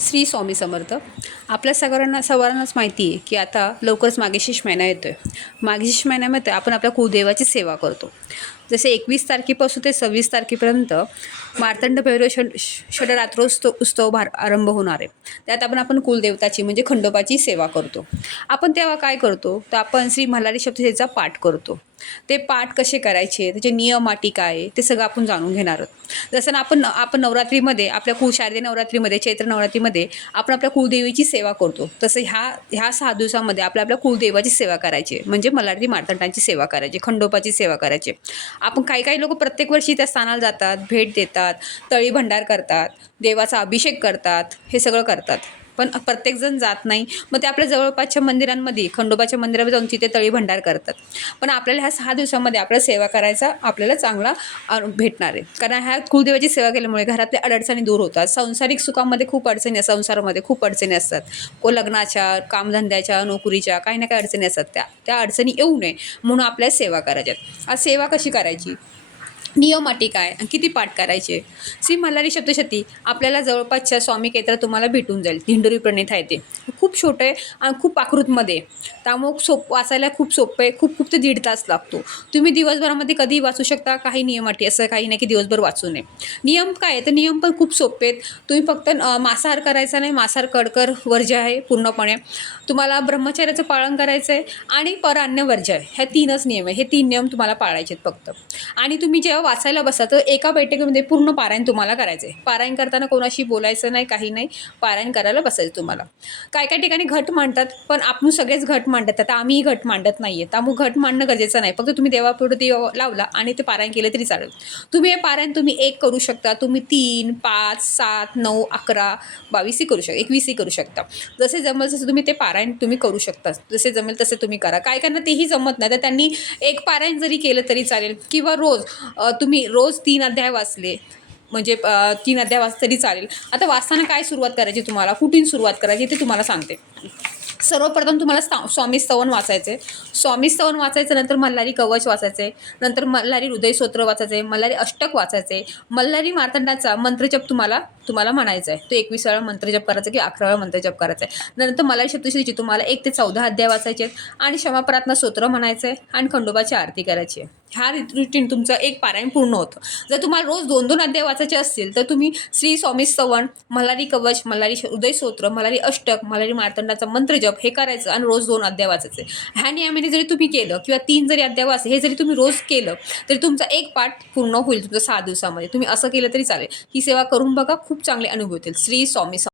श्री स्वामी समर्थ. आपल्या सगळ्यांना सर्वांनाच माहिती आहे की आता लवकरच मागेशीष महिना येतो आहे मागेशीष महिन्यामध्ये आपण आपल्या कुलदेवाची सेवा करतो. जसे एकवीस तारखेपासून ते सव्वीस तारखेपर्यंत मार्तंड भैरव षड षडरात्रोत्सव उत्सव भार आरंभ होणार आहे. त्यात आपण आपण कुलदेवताची म्हणजे खंडोबाची सेवा करतो. आपण तेव्हा काय करतो? तर आपण श्री मल्हारी सप्तशतीचा पाठ करतो. ते पाठ कसे करायचे त्याचे नियम अटी काय आहे, ते सगळं आपण जाणून घेणार आहोत. जसं ना आपण आपण नवरात्रीमध्ये आपल्या कुळ शारदीय नवरात्रीमध्ये चैत्र नवरात्रीमध्ये आपण आपल्या कुलदेवीची सेवा करतो. तसं ह्या ह्या सहा दिवसामध्ये आपल्या आपल्या कुलदेवाची सेवा करायची. म्हणजे मलाठी मार्तंडांची सेवा करायची खंडोबाची सेवा करायची. आपण काही काही लोक प्रत्येक वर्षी त्या स्थानाला जातात भेट देतात तळी भंडार करतात देवाचा अभिषेक करतात हे सगळं करतात. पण प्रत्येकजण जात नाही. मग ते आपल्या जवळपासच्या मंदिरांमध्ये खंडोबाच्या मंदिरामध्ये जाऊन तिथे तळी भंडार करतात. पण आपल्याला ह्या सहा दिवसामध्ये आपल्या सेवा करायचा आपल्याला चांगला भेटणार आहे. कारण ह्या कुलदेवाची सेवा केल्यामुळे घरातल्या अडचणी दूर होतात. सांसारिक सुखामध्ये खूप अडचणी असतात संसारामध्ये खूप अडचणी असतात. को लग्नाच्या कामधंद्याच्या नोकरीच्या काही ना काही अडचणी असतात. त्या त्या अडचणी येऊ नये म्हणून आपल्या सेवा करायच्यात आज सेवा कशी करायची? नियमाटी काय आणि किती पाठ करायचे? श्री मल्हारी शब्दशती आपल्याला जवळपासच्या स्वामी केत्र तुम्हाला भेटून जाईल. दिंडोरी प्रणित आहे ते. खूप छोटं आहे आणि खूप आकृतमध्ये. आहे. त्यामुळे सोप वाचायला खूप सोपं आहे. खूप खूप ते दीड तास लागतो. तुम्ही दिवसभरामध्ये कधीही वाचू शकता. काही नियमाटी असं काही नाही की दिवसभर वाचू नये. नियम काय आहे? तर नियम पण खूप सोपे आहेत. तुम्ही फक्त मांसाहार करायचा नाही. मांसाहार कडकर वर्ज्य आहे पूर्णपणे. तुम्हाला ब्रह्मचर्याचं पालन करायचं आहे आणि परान्य वर्ज्य आहे. ह्या तीनच नियम आहे हे तीन नियम तुम्हाला पाळायचे आहेत फक्त. आणि तुम्ही जेव्हा वाचायला बसा. तर एका बैठकीमध्ये पूर्ण पारायण तुम्हाला करायचं आहे पारायण करताना कोणाशी बोलायचं नाही काही नाही. पारायण करायला बसायचं तुम्हाला. काय काय ठिकाणी घट मांडतात पण आपण सगळेच घट मांडतात आता आम्हीही घट मांडत नाही आहे त्यामुळे घट मांडणं गरजेचं नाही. फक्त तुम्ही देवापुढे देव लावला आणि ते पारायण केलं तरी चालेल. तुम्ही हे पारायण तुम्ही एक करू शकता. तुम्ही तीन पाच सात नऊ अकरा बावीसही करू शकता. एकवीसही करू शकता. जसे जमेल जसं तुम्ही ते पारायण तुम्ही करू शकता. जसे जमेल तसे तुम्ही करा. काय त्यांना तेही जमत नाही. तर त्यांनी एक पारायण जरी केलं तरी चालेल. किंवा रोज तुम्ही रोज तीन अध्याय वाचले. म्हणजे तीन अध्याय वाच तरी चालेल. आता वाचताना काय सुरुवात करायची तुम्हाला? कुठून सुरुवात करायची ते तुम्हाला सांगते. सर्वप्रथम तुम्हाला स्ता स्वामी स्तवन वाचायचे स्वामी स्तवन वाचायचं नंतर मल्हारी कवच वाचायचे नंतर मल्हारी हृदयस्तोत्र वाचायचे मल्हारी अष्टक वाचायचे मल्हारी मार्तंडाचा मंत्रजप तुम्हाला तुम्हाला म्हणायचा आहे तो एकवीस वेळा मंत्रजप करायचा किंवा अकरा वेळा मंत्रजप करायचा आहे नंतर मल्हारी सप्तशतीची तुम्हाला एक ते चौदा अध्याय वाचायचे आहेत आणि क्षमाप्रार्थना स्तोत्र म्हणायचं आहे आणि खंडोबाची आरती करायची आहे. ह्या दृष्टीने तुमचं एक पारायण पूर्ण होतं. जर तुम्हाला रोज दोन दोन अध्याय वाचायचे असतील तर तुम्ही श्री स्वामी सवण मल्हारी कवच मल्हारी हृदय स्तोत्र मल्हारी अष्टक मल्हारी मार्तंडाचा मंत्रजप हे करायचं आणि रोज दोन अध्याय वाचायचे. ह्या नियमाने जरी तुम्ही केलं किंवा तीन जरी अध्याय वाचले हे जरी तुम्ही रोज केलं तरी तुमचा एक पाठ पूर्ण होईल तुमचं सहा दिवसामध्ये. तुम्ही असं केलं तरी चालेल. ही सेवा करून बघा खूप चांगले अनुभव येतील. श्री स्वामी